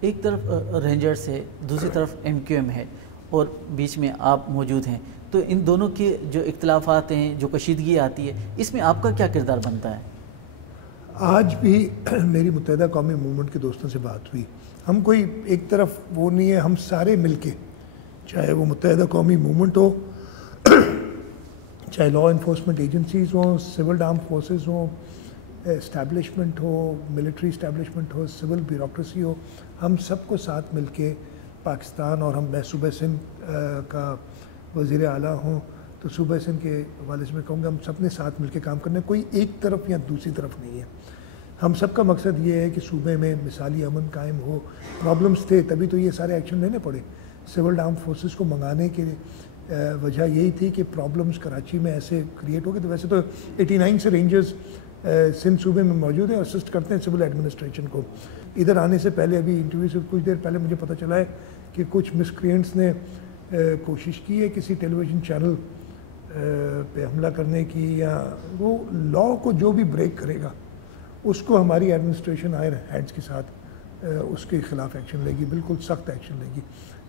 ایک طرف رینجرز ہے، دوسری طرف MQM ہے اور بیچ میں آپ موجود ہیں، تو ان دونوں کے جو اختلافات ہیں، جو کشیدگی آتی ہے، اس میں آپ کا کیا کردار بنتا ہے؟ آج بھی میری متحدہ قومی موومنٹ کے دوستوں سے بات ہوئی، ہم کوئی ایک طرف وہ نہیں ہے، ہم سارے مل کے، چاہے وہ متحدہ قومی موومنٹ ہو، چاہے لا انفورسمنٹ ایجنسیز ہوں، سول آرم فورسز ہوں، اسٹیبلشمنٹ ہو، ملٹری اسٹیبلشمنٹ ہو، سول بیوروکریسی ہو، ہم سب کو ساتھ مل کے پاکستان، اور میں صوبہ سندھ کا وزیر اعلیٰ ہوں تو صوبہ سندھ کے حوالے سے میں کہوں گا ہم سب نے ساتھ مل کے کام کرنا ہے، کوئی ایک طرف یا دوسری طرف نہیں ہے. ہم سب کا مقصد یہ ہے کہ صوبے میں مثالی امن قائم ہو. پرابلمس تھے تبھی تو یہ سارے ایکشن لینے پڑے. سول آرم فورسز کو منگانے کی وجہ یہی تھی کہ پرابلمس کراچی میں ایسے کریٹ ہو گئے. تو ویسے تو 89 سے رینجرز سندھ صوبے میں موجود ہیں اور اسسٹ کرتے ہیں سول ایڈمنسٹریشن کو. ادھر آنے سے پہلے ابھی انٹرویو سے کچھ دیر پہلے مجھے پتہ چلا ہے کہ کچھ مسکرینٹس نے کوشش کی ہے کسی ٹیلی ویژن چینل پہ حملہ کرنے کی، یا وہ لا کو جو بھی بریک کرے گا اس کو ہماری ایڈمنسٹریشن آئر ہیڈز کے ساتھ اس کے خلاف ایکشن لے گی، بالکل سخت ایکشن لے گی.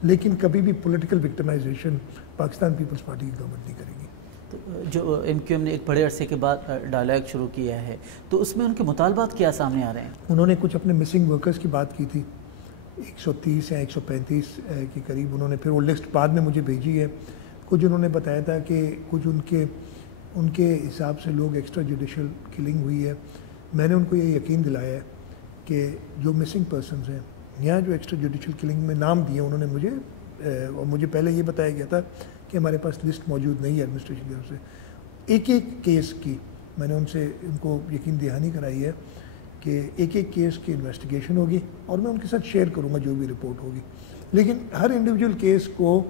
لیکن کبھی بھی پولیٹیکل وکٹمائزیشن پاکستان پیپلز پارٹی کی گورنمنٹ نہیں کرے گی. تو جو MQM نے ایک بڑے عرصے کے بعد ڈائلاگ شروع کیا ہے، تو اس میں ان کے مطالبات کیا سامنے آ رہے ہیں؟ انہوں نے کچھ اپنے مسنگ ورکرز کی بات کی تھی، 130 یا 135 کے قریب. انہوں نے پھر وہ لسٹ بعد میں مجھے بھیجی ہے. کچھ انہوں نے بتایا تھا کہ کچھ ان کے حساب سے لوگ ایکسٹرا جوڈیشل کلنگ ہوئی ہے. میں نے ان کو یہ یقین دلایا ہے کہ جو مسنگ پرسنز ہیں یا جو ایکسٹرا جوڈیشل کلنگ میں نام دیے انہوں نے مجھے، اور مجھے پہلے یہ بتایا گیا تھا کہ ہمارے پاس لسٹ موجود نہیں ہے ایڈمنسٹریشن کی طرف سے. ایک ایک کیس کی میں نے ان کو یقین دہانی کرائی ہے کہ ایک ایک کیس کی انویسٹیگیشن ہوگی اور میں ان کے ساتھ شیئر کروں گا جو بھی رپورٹ ہوگی. لیکن ہر انڈیویجول کیس کو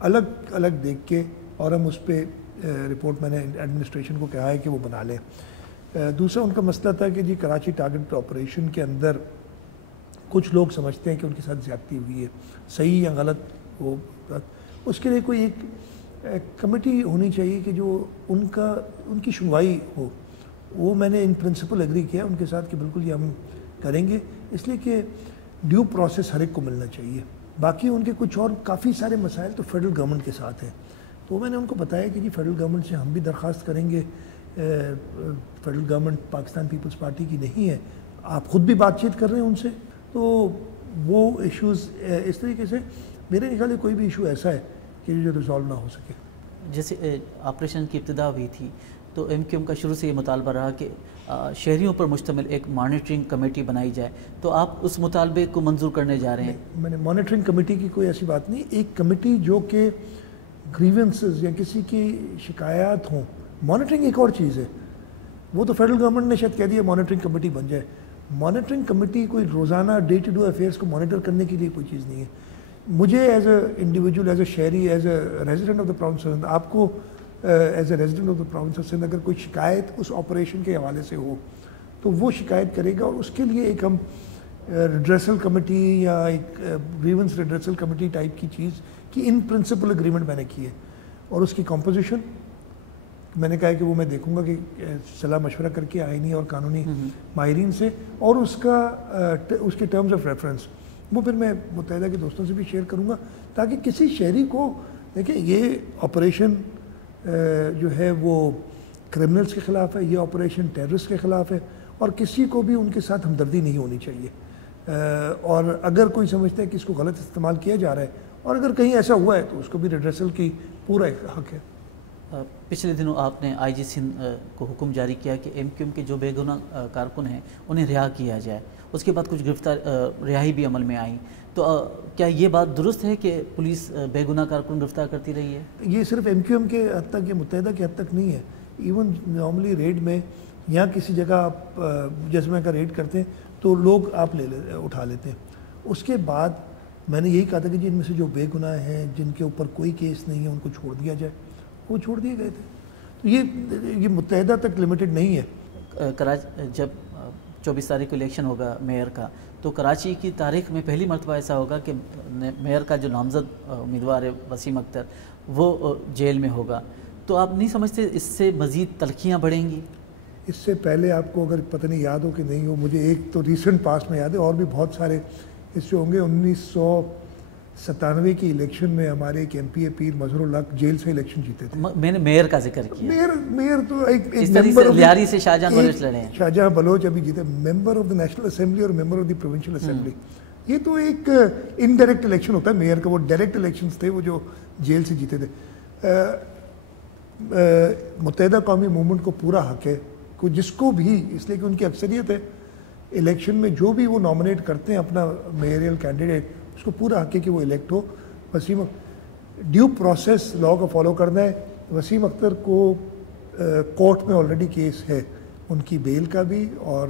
الگ الگ دیکھ کے اور ہم اس پہ رپورٹ، میں نے ایڈمنسٹریشن کو کہا ہے کہ وہ بنا لیں. دوسرا ان کا مسئلہ تھا کہ جی کراچی ٹارگٹ آپریشن کے اندر کچھ لوگ سمجھتے ہیں کہ ان کے ساتھ زیادتی ہوئی ہے، صحیح یا غلط وہ، اس کے لیے کوئی ایک کمیٹی ہونی چاہیے کہ جو ان کی سنوائی ہو. وہ میں نے ان پرنسپل ایگری کیا ان کے ساتھ کہ بالکل یہ ہم کریں گے، اس لیے کہ ڈیو پروسیس ہر ایک کو ملنا چاہیے. باقی ان کے کچھ اور کافی سارے مسائل تو فیڈرل گورنمنٹ کے ساتھ ہیں. تو میں نے ان کو بتایا کہ جی فیڈرل گورنمنٹ سے ہم بھی درخواست کریں گے، فیڈرل گورنمنٹ پاکستان پیپلز پارٹی کی نہیں ہے، آپ خود بھی بات چیت کر رہے ہیں ان سے. تو وہ ایشوز اس طریقے سے میرے خیال میں کوئی بھی ایشو ایسا ہے کہ جو ریزالو نہ ہو سکے. جیسے آپریشن کی ابتدا ہوئی تھی تو MQM کا شروع سے یہ مطالبہ رہا کہ شہریوں پر مشتمل ایک مانیٹرنگ کمیٹی بنائی جائے، تو آپ اس مطالبے کو منظور کرنے جا رہے ہیں؟ میں نے مانیٹرنگ کمیٹی کی کوئی ایسی بات نہیں. ایک کمیٹی جو کہ گریونسز یا کسی کی شکایات ہوں، مانیٹرنگ ایک اور چیز ہے. وہ تو فیڈرل گورنمنٹ نے شاید کہہ دیا مانیٹرنگ کمیٹی بن جائے. مانیٹرنگ کمیٹی کوئی روزانہ ڈے ٹو ڈے افیئرس کو مانیٹر کرنے کے لیے کوئی چیز نہیں ہے. مجھے as a individual, as a شہری، as a resident of the province of Sindh, آپ کو as a resident of the province of Sindh اگر کوئی شکایت اس آپریشن کے حوالے سے ہو تو وہ شکایت کرے گا، اور اس کے لیے ایک ہم ریڈریسل کمیٹی یا ایک گریونس ریڈریسل کمیٹی ٹائپ کی چیز کی ان پرنسپل اگریمنٹ میں نے کی ہے. اور اس کی کمپوزیشن میں نے کہا کہ وہ میں دیکھوں گا کہ صلاح مشورہ کر کے آئینی اور قانونی ماہرین سے، اور اس کے ٹرمز آف ریفرنس وہ پھر میں متحدہ کے دوستوں سے بھی شیئر کروں گا، تاکہ کسی شہری کو دیکھیں یہ آپریشن جو ہے وہ کرمنلز کے خلاف ہے، یہ آپریشن ٹیررسٹ کے خلاف ہے، اور کسی کو بھی ان کے ساتھ ہمدردی نہیں ہونی چاہیے. اور اگر کوئی سمجھتا ہے کہ اس کو غلط استعمال کیا جا رہا ہے اور اگر کہیں ایسا ہوا ہے تو اس کو بھی ریڈریسل کی پورا حق ہے. پچھلے دنوں آپ نے IG سندھ کو حکم جاری کیا کہ MQM کے جو بے گناہ کارکن ہیں انہیں رہا کیا جائے. اس کے بعد کچھ رہائی بھی عمل میں آئیں، تو کیا یہ بات درست ہے کہ پولیس بے گناہ کارکن گرفتار کرتی رہی ہے؟ یہ صرف MQM کے حد تک یا متحدہ کے حد تک نہیں ہے. ایون نارملی ریڈ میں یا کسی جگہ آپ جیسے کا ریڈ کرتے ہیں تو لوگ آپ اٹھا لیتے ہیں. اس کے بعد میں نے یہی کہا تھا کہ جن میں سے جو بے گناہ ہیں، جن کے اوپر کوئی کیس نہیں ہے، ان کو چھوڑ دیا جائے. وہ چھوڑ دیے گئے تھے. تو یہ متحدہ تک لمیٹڈ نہیں ہے. جب 24 تاریخ کو الیکشن ہوگا میئر کا، تو کراچی کی تاریخ میں پہلی مرتبہ ایسا ہوگا کہ میئر کا جو نامزد امیدوار ہے وسیم اختر، وہ جیل میں ہوگا. تو آپ نہیں سمجھتے اس سے مزید تلخیاں بڑھیں گی؟ اس سے پہلے آپ کو اگر پتہ نہیں یاد ہو کہ نہیں ہو، مجھے ایک تو ریسنٹ پاسٹ میں یاد ہے، اور بھی بہت سارے اس سے ہوں گے 1997 کی الیکشن میں ہمارے ایک ایم پی اے پیر مظہر الحق جیل سے الیکشن جیتے تھے. میں نے میئر کا ذکر کیا. میئر تو ایک لیاری سے شاہجہاں بلوچ لڑے ہیں. شاہجہاں بلوچ ابھی جیتے, member of the national assembly اور member of the provincial assembly. یہ تو ایک انڈائریکٹ الیکشن ہوتا ہے میئر کا, وہ ڈائریکٹ الیکشنز تھے وہ جو جیل سے جیتے تھے. متحدہ قومی موومنٹ کو پورا حق ہے جس کو بھی, اس لیے کہ ان کی اکثریت ہے الیکشن میں, جو بھی وہ نامنیٹ کرتے ہیں اپنا میئریل کینڈیڈیٹ, اس کو پورا حق ہے کہ وہ الیکٹ ہو. وسیم ڈیو پروسیس لا کا فالو کرنا ہے. وسیم اختر کو کورٹ میں آلریڈی کیس ہے ان کی بیل کا بھی, اور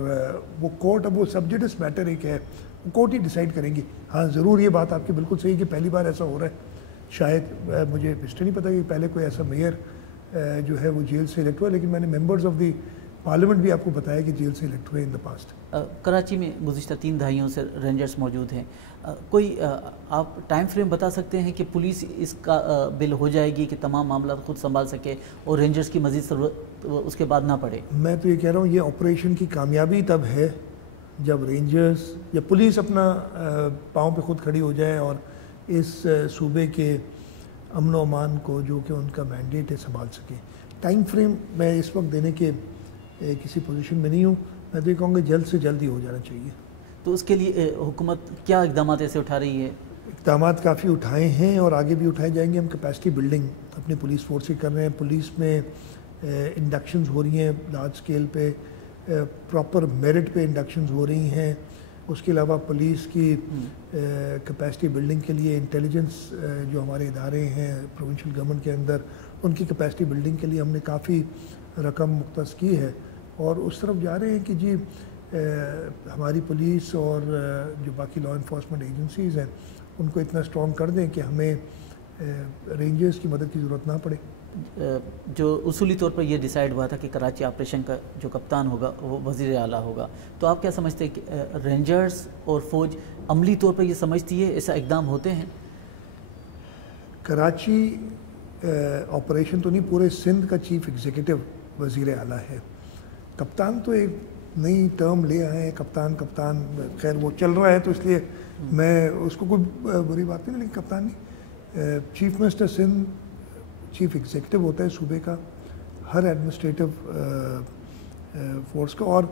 وہ کورٹ, اب وہ سبجیکٹس میٹر ایک ہے, وہ کورٹ ہی ڈیسائیڈ کریں گی. ہاں ضرور یہ بات آپ کی بالکل صحیح کہ پہلی بار ایسا ہو رہا ہے. شاید مجھے ہسٹری نہیں پتہ کہ پہلے کوئی ایسا میئر جو ہے وہ جیل سے الیکٹ ہوا, لیکن میں نے ممبرز آف دی پارلیمنٹ بھی آپ کو بتایا کہ جیل سے الیکٹ ہوئے ان دا پاسٹ. کراچی میں گزشتہ 3 دہائیوں سے رینجرز موجود ہیں. کوئی آپ ٹائم فریم بتا سکتے ہیں کہ پولیس اس کا بل ہو جائے گی کہ تمام معاملات خود سنبھال سکے اور رینجرز کی مزید ضرورت اس کے بعد نہ پڑے؟ میں تو یہ کہہ رہا ہوں, یہ آپریشن کی کامیابی تب ہے جب رینجرز یا پولیس اپنا پاؤں پہ خود کھڑی ہو جائے اور اس صوبے کے امن و امان کو, جو کہ ان کا مینڈیٹ ہے, سنبھال سکے. ٹائم فریم میں اس وقت دینے کے کسی پوزیشن میں نہیں ہوں. میں تو یہ کہوں گا جلد سے جلد ہی ہو جانا چاہیے. تو اس کے لیے حکومت کیا اقدامات ایسے اٹھا رہی ہے؟ اقدامات کافی اٹھائے ہیں اور آگے بھی اٹھائے جائیں گے. ہم کیپیسٹی بلڈنگ اپنی پولیس فورس سے کر رہے ہیں. پولیس میں انڈکشنز ہو رہی ہیں لارج اسکیل پہ, پراپر میرٹ پہ انڈکشنز ہو رہی ہیں. اس کے علاوہ پولیس کی کیپیسٹی بلڈنگ کے لیے انٹیلیجنس جو ہمارے ادارے ہیں پروونشل گورنمنٹ کے اندر, ان کی کیپیسٹی بلڈنگ کے لیے ہم نے کافی رقم مختص کی ہے, اور اس طرف جا رہے ہیں کہ جی ہماری پولیس اور جو باقی لا انفورسمنٹ ایجنسیز ہیں ان کو اتنا اسٹرانگ کر دیں کہ ہمیں رینجرز کی مدد کی ضرورت نہ پڑے. جو اصولی طور پر یہ ڈیسائیڈ ہوا تھا کہ کراچی آپریشن کا جو کپتان ہوگا وہ وزیر اعلیٰ ہوگا, تو آپ کیا سمجھتے ہیں کہ رینجرز اور فوج عملی طور پر یہ سمجھتی ہے ایسا اقدام ہوتے ہیں؟ کراچی آپریشن تو نہیں, پورے سندھ کا چیف ایگزیکٹو وزیر اعلیٰ ہے. کپتان تو ایک نئی ٹرم لے آئے ہیں, کپتان. خیر وہ چل رہا ہے تو اس لیے میں اس کو کوئی بری بات نہیں, لیکن کپتان نہیں. Chief minister Sindh chief executive ہوتا ہے صوبے کا, ہر ایڈمنسٹریٹو فورس کا, اور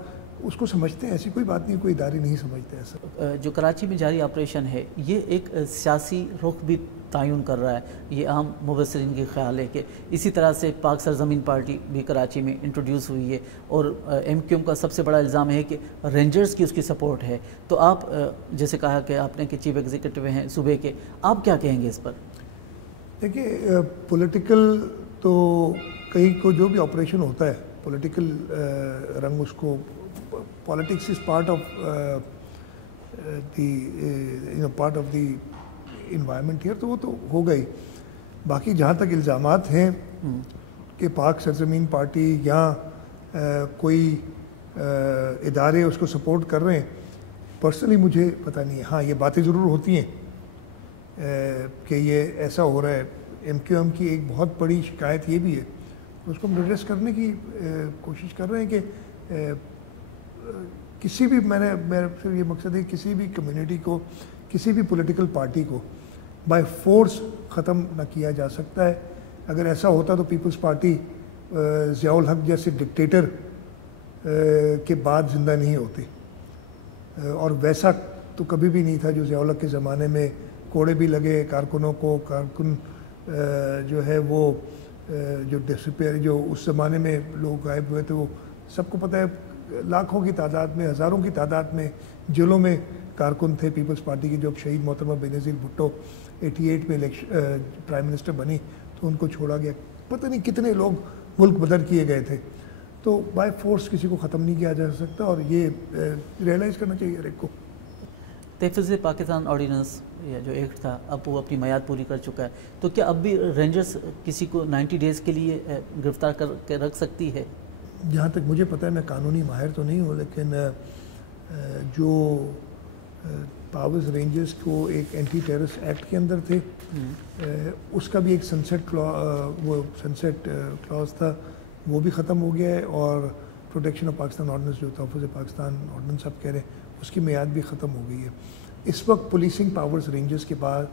اس کو سمجھتے ہیں. ایسی کوئی بات نہیں, کوئی ادارے نہیں سمجھتے ایسا. جو کراچی میں جاری آپریشن ہے یہ ایک سیاسی رخ بھی تعین کر رہا ہے. یہ عام مبصرین کی خیال ہے کہ اسی طرح سے پاک سرزمین پارٹی بھی کراچی میں انٹروڈیوس ہوئی ہے, اور ایم کیو ایم کا سب سے بڑا الزام ہے کہ رینجرز کی اس کی سپورٹ ہے. تو آپ جیسے کہا کہ آپ نے کہ چیف ایگزیکٹو ہیں صوبے کے, آپ کیا کہیں گے اس پر؟ دیکھیے پولیٹیکل تو کہیں کو جو بھی آپریشن ہوتا ہے پولیٹیکل رنگ, اس کو politics is part of the environment here, تو وہ تو ہو گئی. باقی جہاں تک الزامات ہیں کہ پاک سرزمین پارٹی یا کوئی ادارے اس کو سپورٹ کر رہے ہیں, پرسنلی مجھے پتہ نہیں ہے. ہاں یہ باتیں ضرور ہوتی ہیں کہ یہ ایسا ہو رہا ہے. ایم کیو ایم کی ایک بہت بڑی شکایت یہ بھی ہے, اس کو ہم ایڈریس کرنے کی کوشش کر رہے ہیں کہ کسی بھی, میرا صرف یہ مقصد ہے کسی بھی کمیونٹی کو, کسی بھی پولیٹیکل پارٹی کو بائی فورس ختم نہ کیا جا سکتا ہے. اگر ایسا ہوتا تو پیپلز پارٹی ضیاء الحق جیسے ڈکٹیٹر کے بعد زندہ نہیں ہوتی, اور ویسا تو کبھی بھی نہیں تھا جو ضیاء الحق کے زمانے میں کوڑے بھی لگے کارکنوں کو. کارکن جو ہے وہ جو ڈسپیئر, جو اس زمانے میں لوگ غائب ہوئے تھے, وہ سب کو پتہ ہے, لاکھوں کی تعداد میں, ہزاروں کی تعداد میں جیلوں میں کارکن تھے پیپلز پارٹی کی. جب شہید محترمہ بینظیر بھٹو 88 میں پرائم منسٹر بنی تو ان کو چھوڑا گیا. پتہ نہیں کتنے لوگ ملک بدر کیے گئے تھے. تو بائی فورس کسی کو ختم نہیں کیا جا سکتا, اور یہ ریئلائز کرنا چاہیے ہر ایک کو. تحفظ پاکستان آرڈیننس یا جو ایکٹ تھا اب وہ اپنی میعاد پوری کر چکا ہے, تو کیا اب بھی رینجرز کسی کو 90 ڈیز کے لیے گرفتار کر کے رکھ سکتی ہے؟ جہاں تک مجھے پتہ ہے, میں قانونی ماہر تو نہیں ہوں, لیکن جو پاورز رینجرز کو ایک اینٹی ٹیررسٹ ایکٹ کے اندر تھے, اس کا بھی ایک سنسیٹ کلاز تھا, وہ بھی ختم ہو گیا ہے. اور پروٹیکشن آف پاکستان آرڈیننس جو تحفظ پاکستان آرڈیننس آپ کہہ رہے ہیں, اس کی میعاد بھی ختم ہو گئی ہے. اس وقت پولیسنگ پاورز رینجرز کے بعد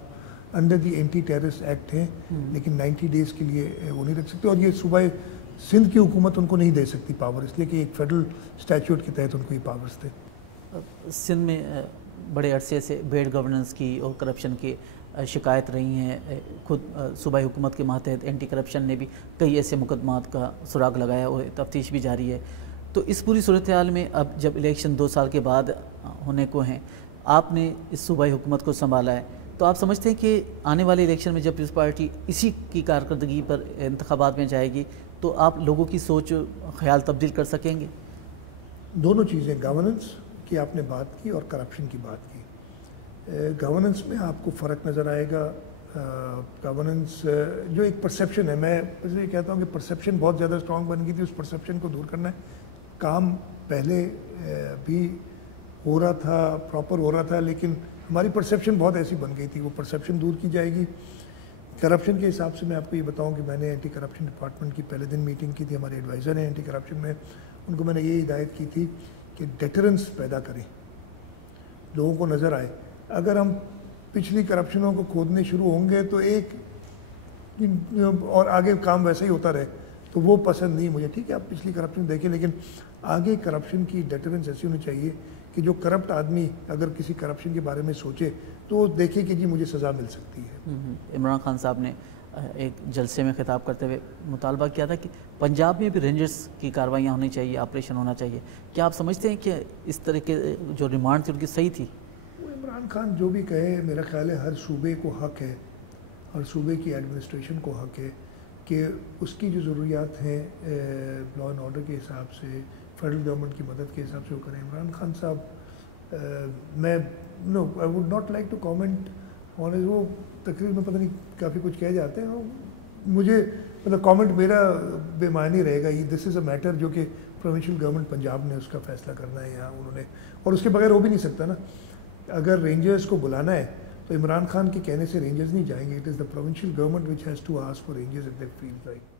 under the anti terrorist act ہیں، لیکن 90 ڈیز کے لیے وہ نہیں رکھ سکتے، اور یہ صوبہ سندھ کی حکومت ان کو نہیں دے سکتی پاور، اس لیے کہ ایک فیڈرل اسٹیچوٹ کے تحت ان کو یہ پاورز تھے۔ سندھ میں بڑے عرصے سے بیڈ گورننس کی اور کرپشن کی شکایت رہی ہیں، خود صوبائی حکومت کے ماتحت اینٹی کرپشن نے بھی کئی ایسے مقدمات کا سراغ لگایا اور تفتیش بھی جاری ہے۔ تو اس پوری صورتحال میں اب جب الیکشن 2 سال کے بعد ہونے کو ہیں، آپ نے اس صوبائی حکومت کو سنبھالا ہے، تو آپ سمجھتے ہیں کہ آنے والے الیکشن میں جب پیپلز پارٹی اسی کی کارکردگی پر انتخابات میں جائے گی تو آپ لوگوں کی سوچ خیال تبدیل کر سکیں گے؟ دونوں چیزیں، گورننس کی آپ نے بات کی اور کرپشن کی بات کی۔ گورننس میں آپ کو فرق نظر آئے گا۔ گورننس جو ایک پرسیپشن ہے، میں اس لیے کہتا ہوں کہ پرسیپشن بہت زیادہ اسٹرانگ بن گئی تھی، اس پرسیپشن کو دور کرنا ہے۔ کام پہلے بھی ہو رہا تھا، پراپر ہو رہا تھا، لیکن ہماری پرسیپشن بہت ایسی بن گئی تھی، وہ پرسیپشن دور کی جائے گی۔ کرپشن کے حساب سے میں آپ کو یہ بتاؤں کہ میں نے اینٹی کرپشن ڈپارٹمنٹ کی پہلے دن میٹنگ کی تھی، ہمارے ایڈوائزر ہیں اینٹی کرپشن میں، ان کو میں نے یہ ہدایت کی تھی کہ ڈیٹرنس پیدا کریں، لوگوں کو نظر آئے۔ اگر ہم پچھلی کرپشنوں کو کھودنے شروع ہوں گے تو ایک اور آگے کام ویسا ہی ہوتا رہے تو وہ پسند نہیں مجھے۔ ٹھیک ہے آپ پچھلی کرپشن دیکھیں، لیکن آگے کرپشن کی ڈیٹرنس ایسی ہونی چاہیے کہ جو کرپٹ آدمی اگر کسی کرپشن کے بارے میں سوچے تو دیکھے کہ جی مجھے سزا مل سکتی ہے۔ عمران خان صاحب نے ایک جلسے میں خطاب کرتے ہوئے مطالبہ کیا تھا کہ پنجاب میں بھی رینجرز کی کاروائیاں ہونی چاہیے، آپریشن ہونا چاہیے۔ کیا آپ سمجھتے ہیں کہ اس طرح کے جو ڈیمانڈ تھی ان کی صحیح تھی؟ عمران خان جو بھی کہے، میرا خیال ہے ہر صوبے کو حق ہے، ہر صوبے کی ایڈمنسٹریشن کو حق ہے کہ اس کی جو ضروریات ہیں لا اینڈ آرڈر کے حساب سے، فیڈرل گورنمنٹ کی مدد کے حساب سے وہ کریں۔ عمران خان صاحب میں I would not like to comment on, وہ تقریر میں پتہ نہیں کافی کچھ کہہ جاتے ہیں، مجھے مطلب کامنٹ میرا بے معنی رہے گا۔ دس از اے میٹر جو کہ پروونشل گورنمنٹ پنجاب نے اس کا فیصلہ کرنا ہے، یہاں انہوں نے، اور اس کے بغیر ہو بھی نہیں سکتا نا۔ اگر رینجرز کو بلانا ہے تو عمران خان کے کہنے سے رینجرز نہیں جائیں گے، it is the provincial government which has to ask for rangers if they feel like.